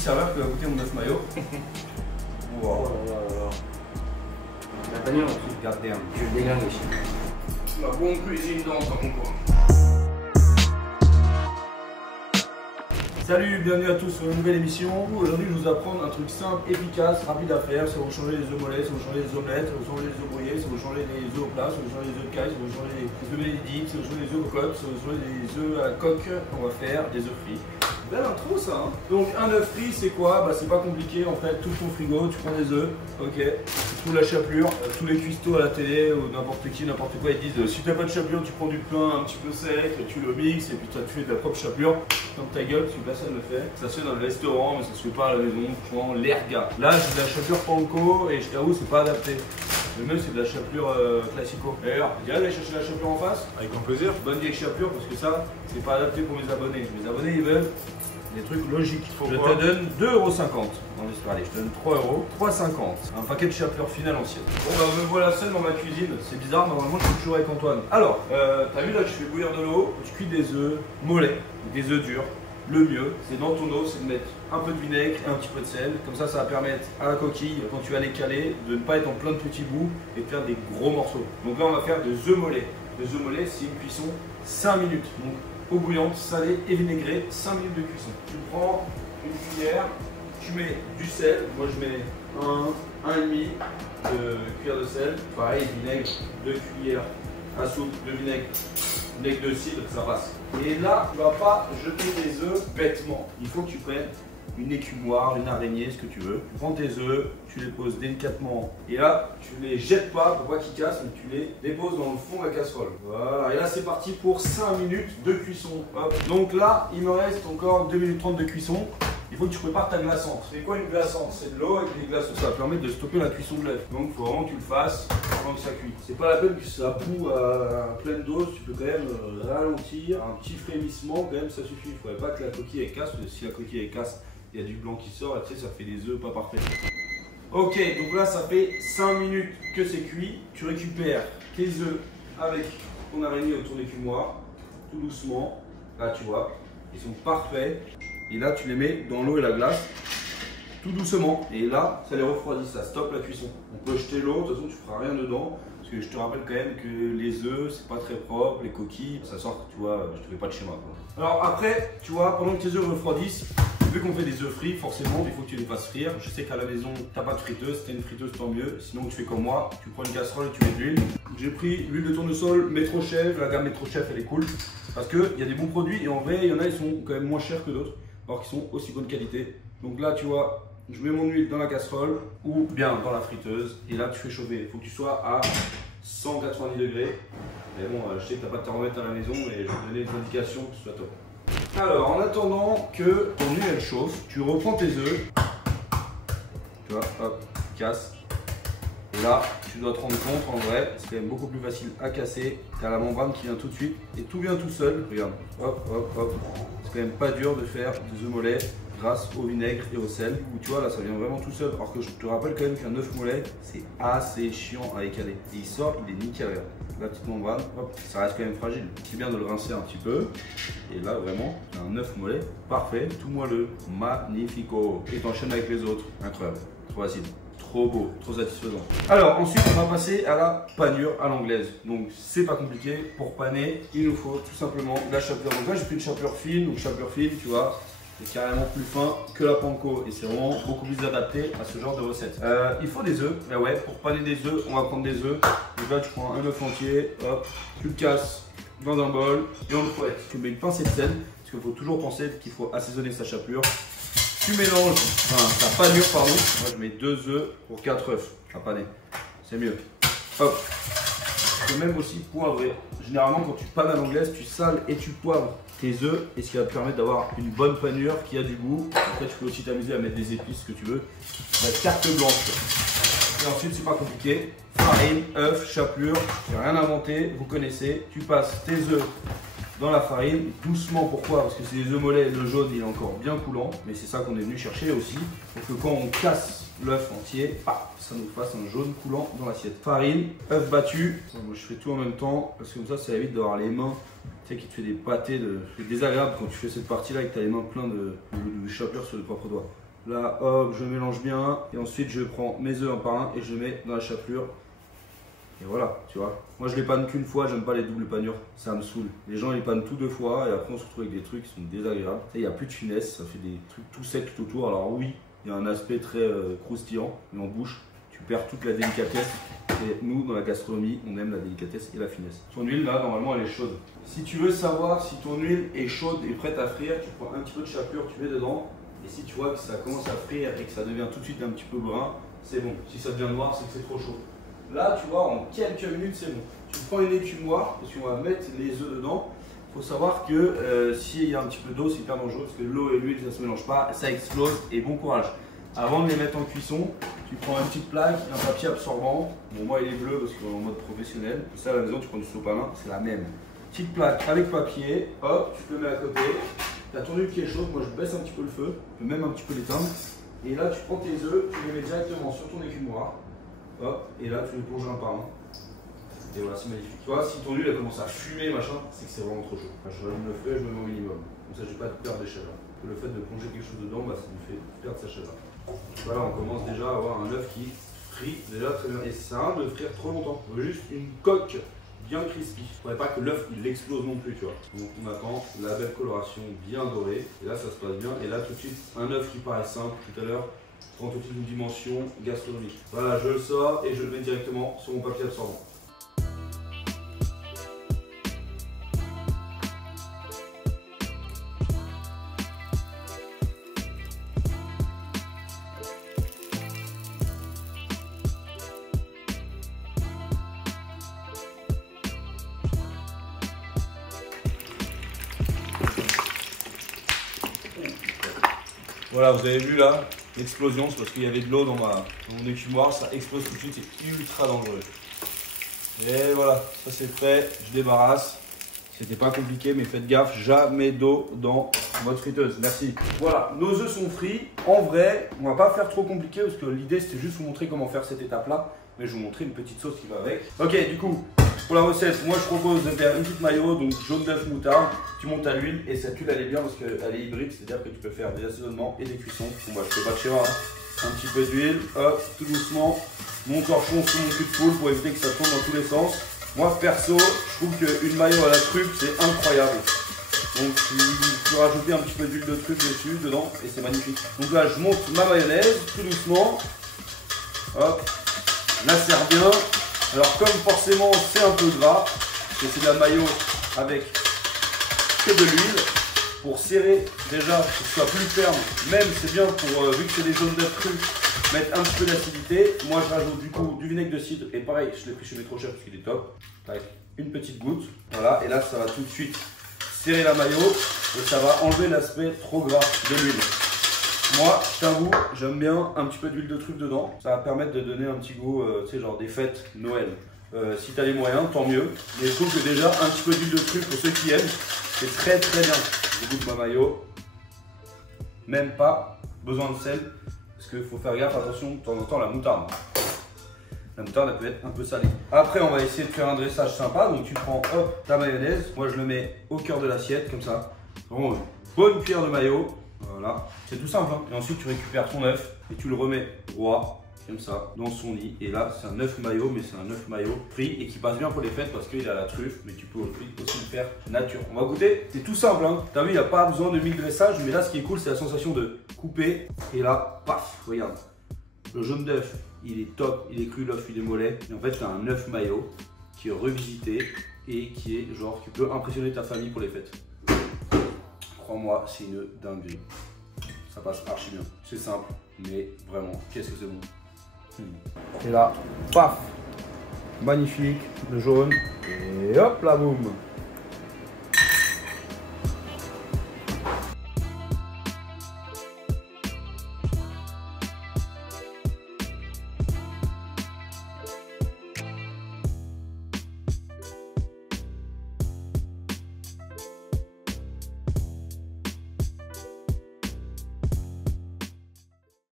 serveur qui va goûter mon œuf maillot. Wow. Oh là là là. La tanière aussi. Regarde bien. Je le déglingue aussi. La bonne cuisine d'antan quoi. Salut, bienvenue à tous sur une nouvelle émission. Aujourd'hui, je vais vous apprendre un truc simple, efficace, rapide à faire. Ça va vous changer les œufs mollets, ça va vous changer les omelettes, ça va vous changer les œufs brouillés, ça va vous changer les œufs au plat, ça va vous changer les œufs de caille, ça va vous changer les œufs bénédicts, ça va vous changer les œufs au coq, ça va vous changer les œufs à la coque. On va faire des œufs frits. Belle intro ça hein. Donc un œuf frit c'est quoi? Bah c'est pas compliqué en fait, tout ton frigo, tu prends des œufs, ok, tu trouves la chapelure, tous les cuistots à la télé ou n'importe qui, n'importe quoi, ils disent si t'as pas de chapelure tu prends du pain un petit peu sec, tu le mixes et puis toi tu fais ta propre chapelure, comme ta gueule parce que personne ne le fait. Ça se fait dans le restaurant mais ça se fait pas à la maison, tu prends l'erga. Là j'ai de la chapelure panko et je t'avoue c'est pas adapté. Le mieux c'est de la chapelure classico. D'ailleurs, je dirais d'aller chercher la chapelure en face. Avec grand plaisir. Bonne vieille chapelure parce que ça, c'est pas adapté pour mes abonnés. Mes abonnés ils veulent des trucs logiques. Je te donne 2,50 €. Non, j'espère aller, je te donne 3 €. 3,50 €. Un paquet de chapelure finale ancienne. Bon, bah, me voilà seul dans ma cuisine. C'est bizarre, normalement, je suis toujours avec Antoine. Alors, t'as vu là, je fais bouillir de l'eau. Tu cuis des œufs mollets, des œufs durs. Le mieux, c'est dans ton eau, c'est de mettre un peu de vinaigre et un petit peu de sel. Comme ça va permettre à la coquille, quand tu vas les caler, de ne pas être en plein de petits bouts et de faire des gros morceaux. Donc là, on va faire des œufs mollets. Les œufs mollets, c'est une cuisson 5 minutes. Donc, eau bouillante, salée et vinaigrée, 5 minutes de cuisson. Tu prends une cuillère, tu mets du sel. Moi, je mets 1,5 de cuillère de sel. Pareil, vinaigre, 2 cuillères à soupe de vinaigre. Vinaigre de cidre, ça passe. Et là, tu ne vas pas jeter tes œufs bêtement. Il faut que tu prennes une écumoire, une araignée, ce que tu veux. Tu prends tes œufs, tu les poses délicatement. Et là, tu ne les jettes pas pour pas qu'ils cassent, mais tu les déposes dans le fond de la casserole. Voilà, et là c'est parti pour 5 minutes de cuisson. Hop. Donc là, il me reste encore 2 minutes 30 de cuisson. Il faut que tu prépares ta glaçante. C'est quoi une glaçante? C'est de l'eau avec des glaçons. Ça va permettre de stopper la cuisson de l'œuf. Donc il faut vraiment que tu le fasses avant que ça cuise. C'est pas la peine que ça boue à pleine dose. Tu peux quand même ralentir. Un petit frémissement, quand même, ça suffit. Il ne faudrait pas que la coquille elle casse. Parce que si la coquille elle casse, il y a du blanc qui sort. Et tu sais, ça fait des œufs pas parfaits. Ok, donc là, ça fait 5 minutes que c'est cuit. Tu récupères tes œufs avec ton araignée autour des fumoirs. Tout doucement. Là, tu vois, ils sont parfaits. Et là, tu les mets dans l'eau et la glace, tout doucement. Et là, ça les refroidit, ça stoppe la cuisson. On peut jeter l'eau, de toute façon, tu ne feras rien dedans. Parce que je te rappelle quand même que les œufs, c'est pas très propre, les coquilles, ça sort, tu vois, je te fais pas de schéma. Quoi. Alors après, tu vois, pendant que tes œufs refroidissent, vu qu'on fait des œufs frits, forcément, il faut que tu les fasses frire. Je sais qu'à la maison, t'as pas de friteuse, si t'as une friteuse, tant mieux. Sinon, tu fais comme moi, tu prends une casserole et tu mets de l'huile. J'ai pris l'huile de tournesol Métro Chef, la gamme Métro Chef, elle est cool. Parce qu'il y a des bons produits et en vrai, il y en a, ils sont quand même moins chers que d'autres. Alors qu'ils sont aussi bonne qualité. Donc là, tu vois, je mets mon huile dans la casserole ou bien dans la friteuse. Et là, tu fais chauffer. Il faut que tu sois à 190 degrés. Mais bon, je sais que tu n'as pas de thermomètre à la maison et je vais te donner des indications pour que ce soit top. Alors, en attendant que ton huile elle chauffe, tu reprends tes œufs. Tu vois, hop, tu casses. Et là, tu dois te rendre compte, en vrai, c'est quand même beaucoup plus facile à casser. Tu as la membrane qui vient tout de suite et tout vient tout seul. Regarde, hop, hop, hop. C'est quand même pas dur de faire des œufs mollets grâce au vinaigre et au sel. Où tu vois, là, ça vient vraiment tout seul. Alors que je te rappelle quand même qu'un œuf mollet, c'est assez chiant à écaler. Et il sort, il est nickel. Regarde. La petite membrane, hop, ça reste quand même fragile. C'est bien de le rincer un petit peu. Et là, vraiment, un œuf mollet parfait, tout moelleux, magnifico. Et t'enchaînes avec les autres. Incroyable, trop acide. Trop beau, trop satisfaisant. Alors ensuite on va passer à la panure à l'anglaise. Donc c'est pas compliqué, pour paner il nous faut tout simplement la chapelure. Donc là j'ai pris une chapelure fine, donc chapelure fine tu vois, c'est carrément plus fin que la panko et c'est vraiment beaucoup plus adapté à ce genre de recette. Il faut des œufs, mais ouais pour paner des œufs on va prendre des œufs. Donc là tu prends un œuf entier, hop, tu le casses dans un bol et on le fouette. Tu mets une pincée de sel, parce qu'il faut toujours penser qu'il faut assaisonner sa chapelure. Tu mélanges, ta panure pardon, moi je mets 2 œufs pour 4 œufs à paner, c'est mieux. Hop, tu peux même aussi poivrer. Généralement quand tu panes à l'anglaise, tu sales et tu poivres tes œufs et ce qui va te permettre d'avoir une bonne panure qui a du goût. Après tu peux aussi t'amuser à mettre des épices, ce que tu veux. La carte blanche. Et ensuite c'est pas compliqué, farine, œufs, chapelure, j'ai rien inventé, vous connaissez. Tu passes tes œufs dans la farine, doucement. Pourquoi? Parce que c'est des œufs mollets, le jaune il est encore bien coulant, mais c'est ça qu'on est venu chercher aussi, pour que quand on casse l'œuf entier, ça nous fasse un jaune coulant dans l'assiette. Farine, œuf battu, moi je fais tout en même temps, parce que comme ça évite d'avoir les mains, tu sais, qui te fait des pâtés, c'est désagréable quand tu fais cette partie là et que tu as les mains pleines de chapelure sur les propres doigts. Là, hop, je mélange bien. Et ensuite, je prends mes œufs un par un et je les mets dans la chapelure. Et voilà, tu vois. Moi, je les panne qu'une fois, j'aime pas les doubles panures. Ça me saoule. Les gens, ils pannent tout 2 fois et après, on se retrouve avec des trucs qui sont désagréables. Il n'y a plus de finesse, ça fait des trucs tout secs tout autour. Alors, oui, il y a un aspect très croustillant, mais en bouche, tu perds toute la délicatesse. Et nous, dans la gastronomie, on aime la délicatesse et la finesse. Ton huile, là, normalement, elle est chaude. Si tu veux savoir si ton huile est chaude et prête à frire, tu prends un petit peu de chapelure, tu mets dedans. Et si tu vois que ça commence à frire et que ça devient tout de suite un petit peu brun, c'est bon. Si ça devient noir, c'est que c'est trop chaud. Là, tu vois, en quelques minutes, c'est bon. Tu prends une écumoire et tu vas mettre les œufs dedans. Il faut savoir que s'il y a un petit peu d'eau, c'est hyper dangereux parce que l'eau et l'huile, ça ne se mélange pas, ça explose et bon courage. Avant de les mettre en cuisson, tu prends une petite plaque, un papier absorbant. Bon, moi, il est bleu parce qu'on est en mode professionnel. Ça, à la maison, tu prends du sopalin, c'est la même. Petite plaque avec papier, hop, tu le mets à côté. Tu as ton huile qui est chaude, moi je baisse un petit peu le feu, je peux même un petit peu l'éteindre. Et là, tu prends tes œufs, tu les mets directement sur ton écumoire. Hop, et là, tu les plonges un par un. Et voilà, c'est magnifique. Tu vois, si ton huile elle commence à fumer, machin, c'est que c'est vraiment trop chaud. Enfin, je rallume le feu et je me mets au minimum. Comme ça, je n'ai pas de perdre des chaleurs. Le fait de plonger quelque chose dedans, bah, ça me fait perdre sa chaleur. Voilà, on commence déjà à avoir un œuf qui frit déjà très bien. Et c'est un de frire trop longtemps. On veut juste une coque bien crispy. Il ne faudrait pas que l'œuf il explose non plus, tu vois. Donc on attend la belle coloration bien dorée. Et là, ça se passe bien. Et là, tout de suite, un œuf qui paraît simple tout à l'heure prend tout de suite une dimension gastronomique. Voilà, je le sors et je le mets directement sur mon papier absorbant. Voilà, vous avez vu là, l'explosion, c'est parce qu'il y avait de l'eau dans mon écumoire, ça explose tout de suite, c'est ultra dangereux. Et voilà, ça c'est fait, je débarrasse. C'était pas compliqué, mais faites gaffe, jamais d'eau dans votre friteuse. Merci. Voilà, nos œufs sont frits. En vrai, on va pas faire trop compliqué parce que l'idée c'était juste vous montrer comment faire cette étape-là. Mais je vais vous montrer une petite sauce qui va avec. Ok, du coup, pour la recette, moi je propose de faire une petite mayo, donc jaune d'œuf, moutarde. Tu montes à l'huile et cette huile elle est bien parce qu'elle est hybride, c'est-à-dire que tu peux faire des assaisonnements et des cuissons. Bon, bah, je fais pas de schéma, hein. Un petit peu d'huile, hop, tout doucement. Mon torchon sous mon cul de poule pour éviter que ça tourne dans tous les sens. Moi perso, je trouve qu'une mayo à la truffe c'est incroyable. Donc tu peux rajouter un petit peu d'huile de truffe dessus, dedans, et c'est magnifique. Donc là je monte ma mayonnaise tout doucement. Hop, je la serre bien. Alors comme forcément c'est un peu gras, parce que c'est de la mayo avec que de l'huile, pour serrer déjà, pour que ce soit plus ferme, même c'est bien pour, vu que c'est des jaunes d'œufs crus, mettre un petit peu d'acidité. Moi je rajoute du coup du vinaigre de cidre et pareil je l'ai pris chez Métro Chef parce qu'il est top, avec une petite goutte, voilà, et là ça va tout de suite serrer la mayo et ça va enlever l'aspect trop gras de l'huile. Moi je t'avoue j'aime bien un petit peu d'huile de truffe dedans, ça va permettre de donner un petit goût, tu sais, genre des fêtes Noël. Si tu as les moyens, tant mieux, mais je trouve que déjà un petit peu d'huile de truffe pour ceux qui aiment, c'est très très bien. Je goûte ma mayo, même pas besoin de sel. Parce qu'il faut faire gaffe, attention, de temps en temps, la moutarde. La moutarde, elle peut être un peu salée. Après, on va essayer de faire un dressage sympa. Donc, tu prends, hop, ta mayonnaise. Moi, je le mets au cœur de l'assiette, comme ça. Vraiment, une bonne cuillère de mayo. Voilà. C'est tout simple, hein. Et ensuite, tu récupères ton œuf et tu le remets droit, comme ça, dans son lit. Et là, c'est un œuf mayo, mais c'est un œuf mayo frit et qui passe bien pour les fêtes parce qu'il a la truffe. Mais tu peux aussi le faire nature. On va goûter. C'est tout simple, hein. T'as vu, il n'y a pas besoin de mille dressage. Mais là, ce qui est cool, c'est la sensation de couper. Et là, paf, regarde. Le jaune d'œuf, il est top. Il est cru, l'œuf, il est mollet. Et en fait, tu as un œuf mayo qui est revisité et qui est genre, tu peux impressionner ta famille pour les fêtes. Crois-moi, c'est une dinguerie. Ça passe archi bien. C'est simple, mais vraiment, qu'est-ce que c'est bon. Et là, paf, magnifique, le jaune, et hop là, boum.